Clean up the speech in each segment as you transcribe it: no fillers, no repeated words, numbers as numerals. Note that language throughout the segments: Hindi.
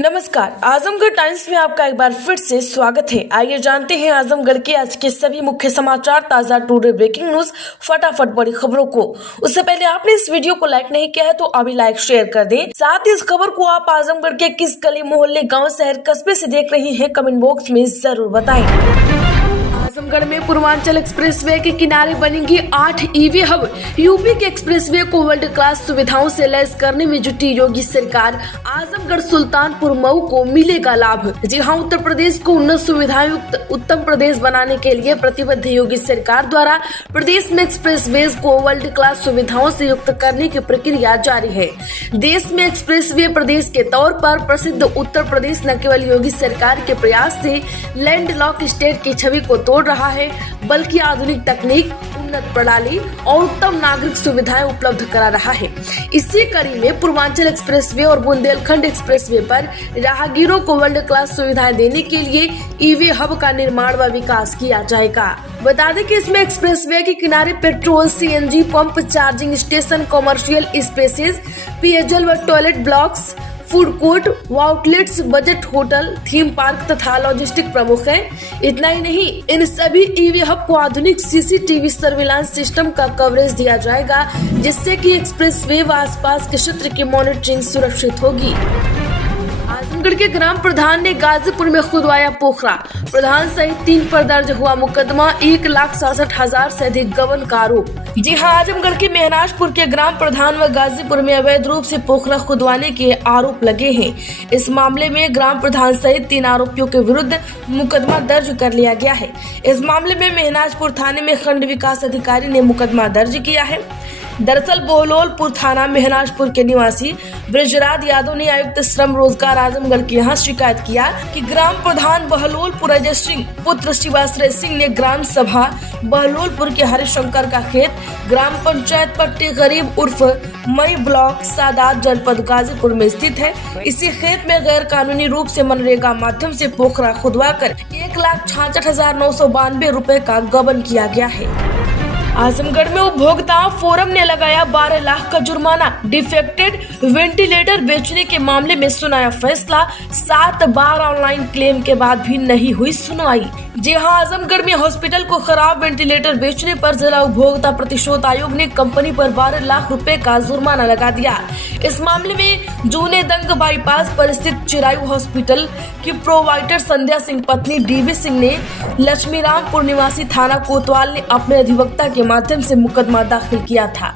नमस्कार, आजमगढ़ टाइम्स में आपका एक बार फिर से स्वागत है। आइए जानते हैं आजमगढ़ के आज के सभी मुख्य समाचार, ताजा टुडे ब्रेकिंग न्यूज, फटाफट बड़ी खबरों को। उससे पहले आपने इस वीडियो को लाइक नहीं किया है तो अभी लाइक शेयर कर दें। साथ ही इस खबर को आप आजमगढ़ के किस गली, मोहल्ले, गाँव, शहर, कस्बे से देख रही है, कमेंट बॉक्स में जरूर बताएं। आजमगढ़ में पूर्वांचल एक्सप्रेसवे के किनारे बनेंगी 8 ईवी हब। यूपी के एक्सप्रेसवे को वर्ल्ड क्लास सुविधाओं से लैस करने में जुटी योगी सरकार। आजमगढ़ सुल्तानपुर मऊ को मिलेगा लाभ। जी हां, उत्तर प्रदेश को उन्नत सुविधाएं युक्त उत्तम प्रदेश बनाने के लिए प्रतिबद्ध योगी सरकार द्वारा प्रदेश में एक्सप्रेसवेज को वर्ल्ड क्लास सुविधाओं से युक्त करने की प्रक्रिया जारी है। देश में एक्सप्रेसवे प्रदेश के तौर पर प्रसिद्ध उत्तर प्रदेश न केवल योगी सरकार के प्रयास से लैंडलॉक स्टेट की छवि को तोड़ रहा है, बल्कि आधुनिक तकनीक, उन्नत प्रणाली और उत्तम नागरिक सुविधाएं उपलब्ध करा रहा है। इसी कड़ी में पूर्वांचल एक्सप्रेसवे और बुंदेलखंड एक्सप्रेसवे पर राहगीरों को वर्ल्ड क्लास सुविधाएं देने के लिए ईवी हब का निर्माण व विकास किया जाएगा। बता दें कि इसमें एक्सप्रेसवे के किनारे petrol, CNG pump, charging station, commercial spaces, पेयजल व toilet blocks, food court, outlets, budget hotel, theme park तथा लॉजिस्टिक प्रमुख हैं। इतना ही नहीं, इन सभी ईवी हब को आधुनिक सीसीटीवी सर्विलांस सिस्टम का कवरेज दिया जाएगा, जिससे कि एक्सप्रेसवे व आसपास के क्षेत्र की मॉनिटरिंग सुरक्षित होगी। आजमगढ़ के ग्राम प्रधान ने गाजीपुर में खुदवाया पोखरा। प्रधान सहित 3 पर दर्ज हुआ मुकदमा। 1,67,000 से अधिक गबन का आरोप। जी हां, आजमगढ़ के मेहनाजपुर के ग्राम प्रधान व गाजीपुर में अवैध रूप से पोखरा खुदवाने के आरोप लगे हैं। इस मामले में ग्राम प्रधान सहित 3 आरोपियों के विरुद्ध मुकदमा दर्ज कर लिया गया है। इस मामले में मेहनाजपुर थाने में खंड विकास अधिकारी ने मुकदमा दर्ज किया है। दरअसल बहलोलपुर थाना मेहनाजपुर के निवासी ब्रजराज यादव ने आयुक्त श्रम रोजगार आजमगढ़ के यहाँ शिकायत किया कि ग्राम प्रधान बहलोलपुर अजय सिंह पुत्र शिवाश्रय सिंह ने ग्राम सभा बहलोलपुर के हरिशंकर का खेत ग्राम पंचायत पट्टी गरीब उर्फ मई ब्लॉक सादात जनपद गाजीपुर में स्थित है। इसी खेत में गैर कानूनी रूप से मनरेगा माध्यम से पोखरा खुदवाकर 1,66,992 रुपए का गबन किया गया है। आजमगढ़ में उपभोक्ता फोरम ने लगाया 12 लाख का जुर्माना। डिफेक्टेड वेंटिलेटर बेचने के मामले में सुनाया फैसला। 7 बार ऑनलाइन क्लेम के बाद भी नहीं हुई सुनवाई। जी हां, आजमगढ़ में हॉस्पिटल को खराब वेंटिलेटर बेचने पर जिला उपभोक्ता प्रतिशोध आयोग ने कंपनी पर 12 लाख रुपए का जुर्माना लगा दिया। इस मामले में जूने दंग बाईपास पर स्थित चिरायु हॉस्पिटल की प्रोवाइडर संध्या सिंह पत्नी डीबी सिंह ने लक्ष्मीरामपुर निवासी थाना कोतवाल ने अपने अधिवक्ता के माध्यम से मुकदमा दाखिल किया था।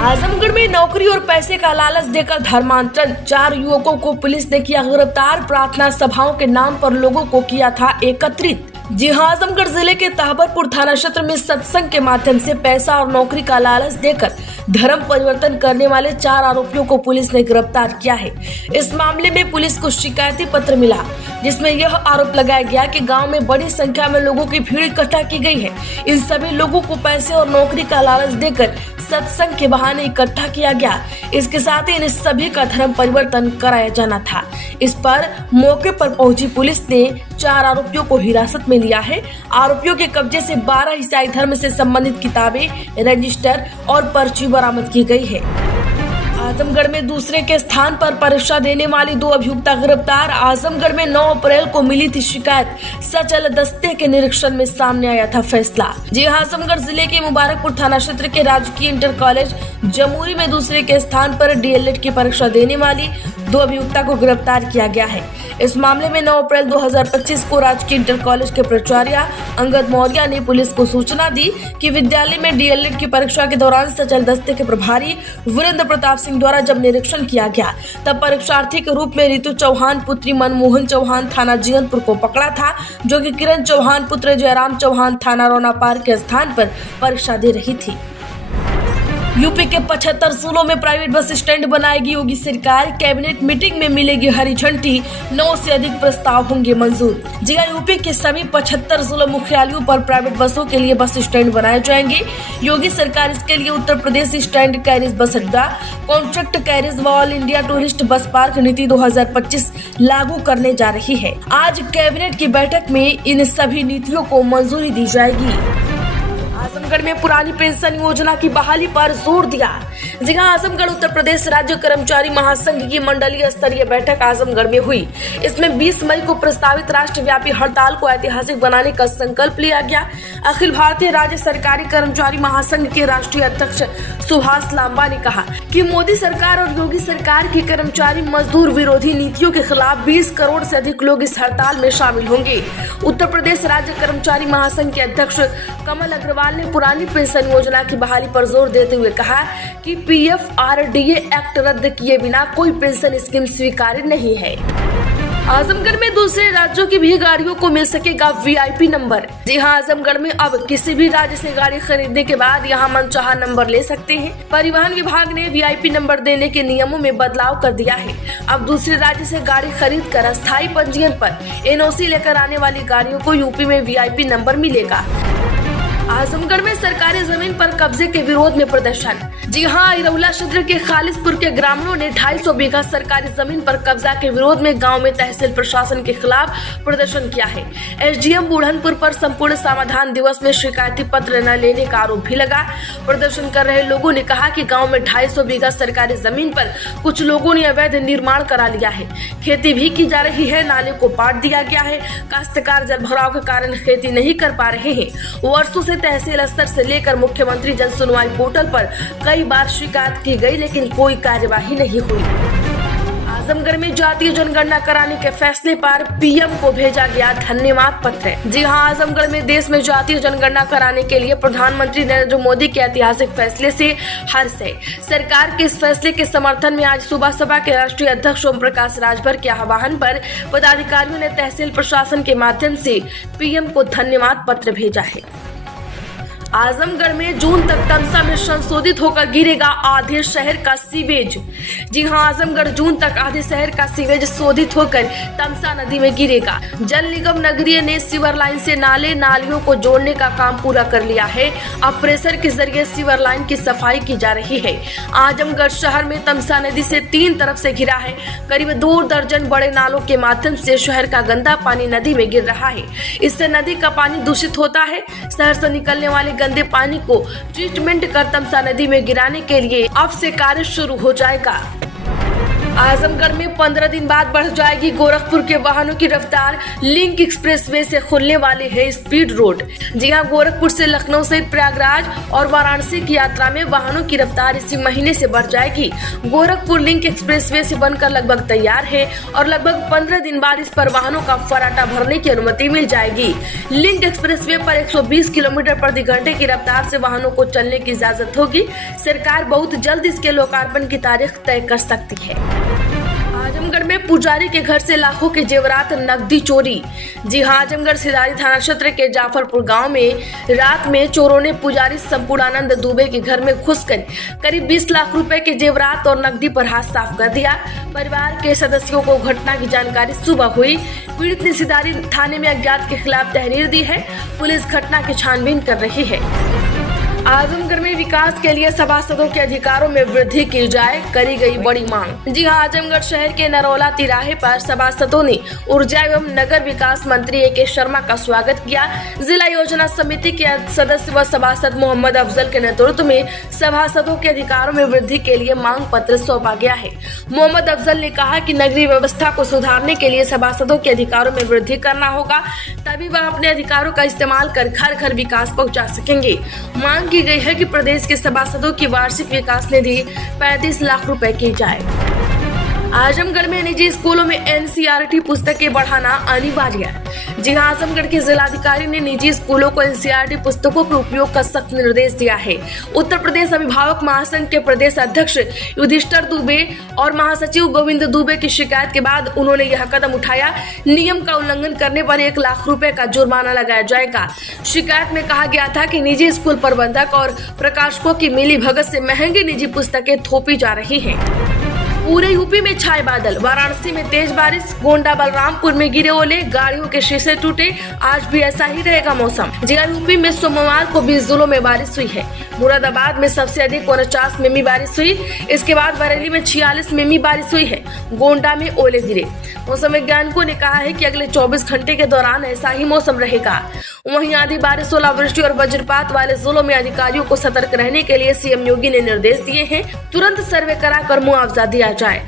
आजमगढ़ में नौकरी और पैसे का लालच देकर धर्मांतरण। 4 युवकों को पुलिस ने किया गिरफ्तार। प्रार्थना सभाओं के नाम पर लोगों को किया था एकत्रित। जी हां, आजमगढ़ जिले के ताहबरपुर थाना क्षेत्र में सत्संग के माध्यम से पैसा और नौकरी का लालच देकर धर्म परिवर्तन करने वाले 4 आरोपियों को पुलिस ने गिरफ्तार किया है। इस मामले में पुलिस को शिकायती पत्र मिला, जिसमें यह आरोप लगाया गया कि गांव में बड़ी संख्या में लोगों की भीड़ इकट्ठा की गई है। इन सभी लोगों को पैसे और नौकरी का लालच देकर सत्संग के बहाने इकट्ठा किया गया। इसके साथ ही इन सभी का धर्म परिवर्तन कराया जाना था। इस पर मौके पर पहुंची पुलिस ने 4 आरोपियों को हिरासत में लिया है। आरोपियों के कब्जे से 12 ईसाई धर्म से संबंधित किताबें, रजिस्टर और पर्ची बरामद की गई है। आजमगढ़ में दूसरे के स्थान पर परीक्षा देने वाली 2 अभियुक्ता गिरफ्तार। आजमगढ़ में 9 अप्रैल को मिली थी शिकायत। सचल दस्ते के निरीक्षण में सामने आया था फैसला। जी हां, आजमगढ़ जिले के मुबारकपुर थाना क्षेत्र के राजकीय इंटर कॉलेज जमुई में दूसरे के स्थान पर डीएलएड की परीक्षा देने वाली 2 अभियुक्ता को गिरफ्तार किया गया है। इस मामले में 9 अप्रैल 2025 को राजकीय इंटर कॉलेज के प्राचार्य अंगद मौर्य ने पुलिस को सूचना दी कि विद्यालय में डीएलएड की परीक्षा के दौरान सचल दस्ते के प्रभारी वीरेंद्र प्रताप सिंह द्वारा जब निरीक्षण किया गया, तब परीक्षार्थी के रूप में रितु चौहान पुत्री मनमोहन चौहान थाना जीवनपुर को पकड़ा था, जो कि किरण चौहान पुत्र जयराम चौहान थाना रौना पार के स्थान पर परीक्षा दे रही थी। यूपी के 75 जिलों में प्राइवेट बस स्टैंड बनाएगी योगी सरकार। कैबिनेट मीटिंग में मिलेगी हरी झंडी। 9 से अधिक प्रस्ताव होंगे मंजूर। जी हां, यूपी के सभी 75 जिला मुख्यालयों पर प्राइवेट बसों के लिए बस स्टैंड बनाए जाएंगे। योगी सरकार इसके लिए उत्तर प्रदेश स्टैंड कैरिज बस अड्डा, कॉन्ट्रैक्ट कैरिज व all India tourist bus park नीति 2025 लागू करने जा रही है। आज कैबिनेट की बैठक में इन सभी नीतियों को मंजूरी दी जाएगी। आजमगढ़ में पुरानी पेंशन योजना की बहाली पर जोर दिया। जी हां, आजमगढ़ उत्तर प्रदेश राज्य कर्मचारी महासंघ की मंडलीय स्तरीय बैठक आजमगढ़ में हुई। इसमें 20 मई को प्रस्तावित राष्ट्रव्यापी हड़ताल को ऐतिहासिक बनाने का संकल्प लिया गया। अखिल भारतीय राज्य सरकारी कर्मचारी महासंघ के राष्ट्रीय अध्यक्ष सुभाष लांबा ने कहा कि मोदी सरकार और योगी सरकार की कर्मचारी मजदूर विरोधी नीतियों के खिलाफ 20 करोड़ से अधिक लोग इस हड़ताल में शामिल होंगे। उत्तर प्रदेश राज्य कर्मचारी महासंघ के अध्यक्ष कमल अग्रवाल ने पुरानी पेंशन योजना की बहाली पर जोर देते हुए कहा कि PFRDA एक्ट रद्द किए बिना कोई पेंशन स्कीम स्वीकार्य नहीं है। आजमगढ़ में दूसरे राज्यों की भी गाड़ियों को मिल सकेगा VIP नंबर। जी हां, आजमगढ़ में अब किसी भी राज्य से गाड़ी खरीदने के बाद यहां मनचाहा नंबर ले सकते हैं। परिवहन विभाग ने VIP नंबर देने के नियमों में बदलाव कर दिया है। अब दूसरे राज्य से गाड़ी खरीद कर अस्थायी पंजीयन पर NOC लेकर आने वाली गाड़ियों को यूपी में VIP नंबर मिलेगा। आजमगढ़ में सरकारी जमीन पर कब्जे के विरोध में प्रदर्शन। जी हां, इरौला क्षेत्र के खालिसपुर के ग्रामीणों ने 250 बीघा सरकारी जमीन पर कब्जा के विरोध में गांव में तहसील प्रशासन के खिलाफ प्रदर्शन किया है। SDM बुढ़नपुर पर संपूर्ण समाधान दिवस में शिकायती पत्र न लेने का आरोप भी लगा। प्रदर्शन कर रहे लोगों ने कहा कि गाँव में 250 बीघा सरकारी जमीन पर कुछ लोगों ने अवैध निर्माण करा लिया है। खेती भी की जा रही है, नाले को पाट दिया गया है। काश्तकार जल भराव के कारण खेती नहीं कर पा रहे हैं। वर्षों से तहसील स्तर से लेकर मुख्यमंत्री जन सुनवाई पोर्टल पर कई बार शिकायत की गई, लेकिन कोई कार्यवाही नहीं हुई। आजमगढ़ में जातीय जनगणना कराने के फैसले पर PM को भेजा गया धन्यवाद पत्र। जी हां, आजमगढ़ में देश में जातीय जनगणना कराने के लिए प्रधानमंत्री नरेंद्र मोदी के ऐतिहासिक फैसले से हर्ष है। सरकार के इस फैसले के समर्थन में आज सुबह सभा के राष्ट्रीय अध्यक्ष ओम प्रकाश राजभर के आह्वान पर पदाधिकारियों ने तहसील प्रशासन के माध्यम से PM को धन्यवाद पत्र भेजा है। आजमगढ़ में जून तक तमसा में संशोधित होकर गिरेगा आधे शहर का सीवेज। जी हां, आजमगढ़ जून तक आधे शहर का सीवेज शोधित होकर तमसा नदी में गिरेगा। जल निगम नगरीय ने सीवर लाइन से नाले नालियों को जोड़ने का काम पूरा कर लिया है। अब प्रेशर के जरिए सीवर लाइन की सफाई की जा रही है। आजमगढ़ शहर में तमसा नदी से 3 तरफ से घिरा है। करीब 2 दर्जन बड़े नालों के माध्यम से शहर का गंदा पानी नदी में गिर रहा है। इससे नदी का पानी दूषित होता है। शहर से निकलने वाले गंदे पानी को ट्रीटमेंट कर तमसा नदी में गिराने के लिए अब से कार्य शुरू हो जाएगा। आजमगढ़ में 15 दिन बाद बढ़ जाएगी गोरखपुर के वाहनों की रफ्तार। लिंक एक्सप्रेसवे से खुलने वाले है स्पीड रोड। जी हां, गोरखपुर से लखनऊ सहित प्रयागराज और वाराणसी की यात्रा में वाहनों की रफ्तार इसी महीने से बढ़ जाएगी। गोरखपुर लिंक एक्सप्रेसवे से बनकर लगभग तैयार है और लगभग 15 दिन बाद इस पर वाहनों का फर्राटा भरने की अनुमति मिल जाएगी। लिंक एक्सप्रेसवे पर 120 किलोमीटर प्रति घंटे की रफ्तार से वाहनों को चलने की इजाजत होगी। सरकार बहुत जल्द इसके लोकार्पण की तारीख तय कर सकती है। आजमगढ़ में पुजारी के घर से लाखों के जेवरात नकदी चोरी। जी हां, आजमगढ़ सिधारी थाना क्षेत्र के जाफरपुर गांव में रात में चोरों ने पुजारी संपूर्णानंद दुबे के घर में घुसकर करीब 20 लाख रुपए के जेवरात और नकदी पर हाथ साफ कर दिया। परिवार के सदस्यों को घटना की जानकारी सुबह हुई। पीड़ित ने सिधारी थाने में अज्ञात के खिलाफ तहरीर दी है। पुलिस घटना की छानबीन कर रही है। आजमगढ़ में विकास के लिए सभासदों के अधिकारों में वृद्धि की जाए, करी गई बड़ी मांग। जी हां, आजमगढ़ शहर के नरौला तिराहे पर सभासदों ने ऊर्जा एवं नगर विकास मंत्री AK शर्मा का स्वागत किया। जिला योजना समिति के सदस्य व सभासद मोहम्मद अफजल के नेतृत्व में सभासदों के अधिकारों में वृद्धि के लिए मांग पत्र सौंपा गया है। मोहम्मद अफजल ने कहा कि नगरीय व्यवस्था को सुधारने के लिए सभासदों के अधिकारों में वृद्धि करना होगा, तभी वह अपने अधिकारों का इस्तेमाल कर घर घर विकास पहुँचा सकेंगे। मांग की गई है कि प्रदेश के सभासदों की वार्षिक विकास निधि 35 लाख रुपए की जाए। आजमगढ़ में निजी स्कूलों में NCERT पुस्तकें बढ़ाना अनिवार्य। जी हां, आजमगढ़ के जिलाधिकारी ने निजी स्कूलों को NCERT पुस्तकों के उपयोग का सख्त निर्देश दिया है। उत्तर प्रदेश अभिभावक महासंघ के प्रदेश अध्यक्ष युधिष्ठिर दुबे और महासचिव गोविंद दुबे की शिकायत के बाद उन्होंने यह कदम उठाया। नियम का उल्लंघन करने पर 1 लाख रुपए का जुर्माना लगाया जाएगा। शिकायत में कहा गया था कि निजी स्कूल प्रबंधक और प्रकाशकों की मिलीभगत से महंगी निजी पुस्तकें थोपी जा रही हैं। पूरे यूपी में छाए बादल। वाराणसी में तेज बारिश, गोंडा बलरामपुर में गिरे ओले, गाड़ियों के शीशे टूटे। आज भी ऐसा ही रहेगा मौसम। यूपी में सोमवार को 20 जिलों में बारिश हुई है। मुरादाबाद में सबसे अधिक 49 मिमी बारिश हुई। इसके बाद बरेली में 46 मिमी बारिश हुई है। गोंडा में ओले गिरे। मौसम वैज्ञानिकों ने कहा है कि अगले 24 घंटे के दौरान ऐसा ही मौसम रहेगा। वहीं आंधी बारिश, ओलावृष्टि और वज्रपात वाले जिलों में अधिकारियों को सतर्क रहने के लिए सीएम योगी ने निर्देश दिए हैं। तुरंत सर्वे कराकर मुआवजा दिया जाए।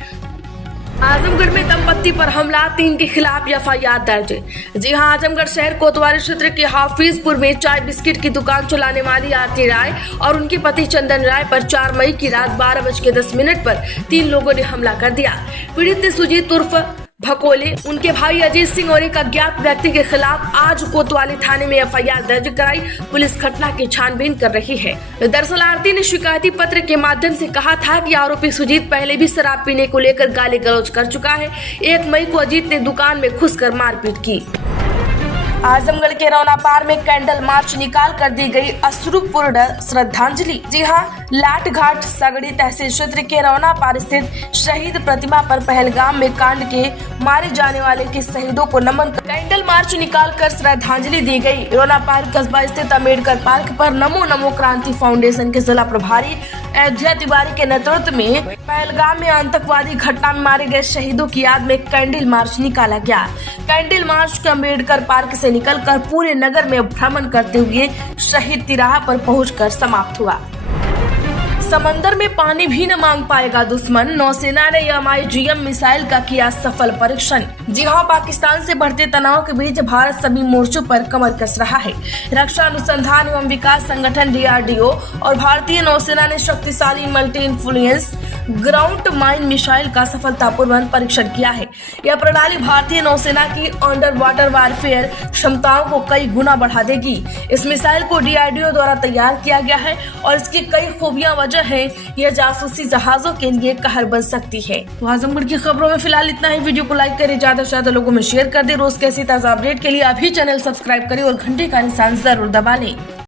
आजमगढ़ में दंपत्ति पर हमला, 3 के खिलाफ एफआईआर दर्ज। जी हां, आजमगढ़ शहर कोतवाली क्षेत्र के हाफिजपुर में चाय बिस्किट की दुकान चलाने वाली आरती राय और उनके पति चंदन राय पर 4 मई की रात 12:10 पर 3 लोगों ने हमला कर दिया। पीड़ित ने सुजीत उर्फ भकोले, उनके भाई अजीत सिंह और एक अज्ञात व्यक्ति के खिलाफ आज कोतवाली थाने में एफआईआर दर्ज कराई। पुलिस घटना की छानबीन कर रही है। दरअसल आरती ने शिकायती पत्र के माध्यम से कहा था कि आरोपी सुजीत पहले भी शराब पीने को लेकर गाली गलौज कर चुका है। 1 मई को अजीत ने दुकान में घुसकर मारपीट की। आजमगढ़ के रौनापार में कैंडल मार्च निकाल कर दी गई अश्रुपूर्ण श्रद्धांजलि। जी हां, लाट घाट सगड़ी तहसील क्षेत्र के रौनापार स्थित शहीद प्रतिमा पर पहलगाम में कांड के मारे जाने वाले के शहीदों को नमन कर कैंडल मार्च निकाल कर श्रद्धांजलि दी गई। रौनापार कस्बा स्थित अम्बेडकर पार्क पर नमो क्रांति फाउंडेशन के जिला प्रभारी अयोध्या तिवारी के नेतृत्व में पहलगाम में आतंकवादी घटना में मारे गए शहीदों की याद में कैंडल मार्च निकाला गया। कैंडल मार्च के अम्बेडकर पार्क से निकलकर पूरे नगर में भ्रमण करते हुए शहीद तिराहा पर पहुंचकर समाप्त हुआ। समंदर में पानी भी न मांग पाएगा दुश्मन, नौसेना ने MIGM मिसाइल का किया सफल परीक्षण। जी हां, पाकिस्तान से बढ़ते तनाव के बीच भारत सभी मोर्चों पर कमर कस रहा है। रक्षा अनुसंधान एवं विकास संगठन DRDO और भारतीय नौसेना ने शक्तिशाली multi influence ground mine missile का सफलतापूर्वक परीक्षण किया है। यह प्रणाली भारतीय नौसेना की अंडर वाटर वारफेयर क्षमताओं को कई गुना बढ़ा देगी। इस मिसाइल को DRDO द्वारा तैयार किया गया है और इसकी कई खूबियां वजह है यह जासूसी जहाजों के लिए कहर बन सकती है। तो आजमगढ़ की खबरों में फिलहाल इतना ही। वीडियो को लाइक करें, ज्यादा से ज्यादा लोगों में शेयर कर दे। रोज के ऐसी ताजा अपडेट के लिए अभी चैनल सब्सक्राइब करें और घंटे का निशान जरूर दबा लें।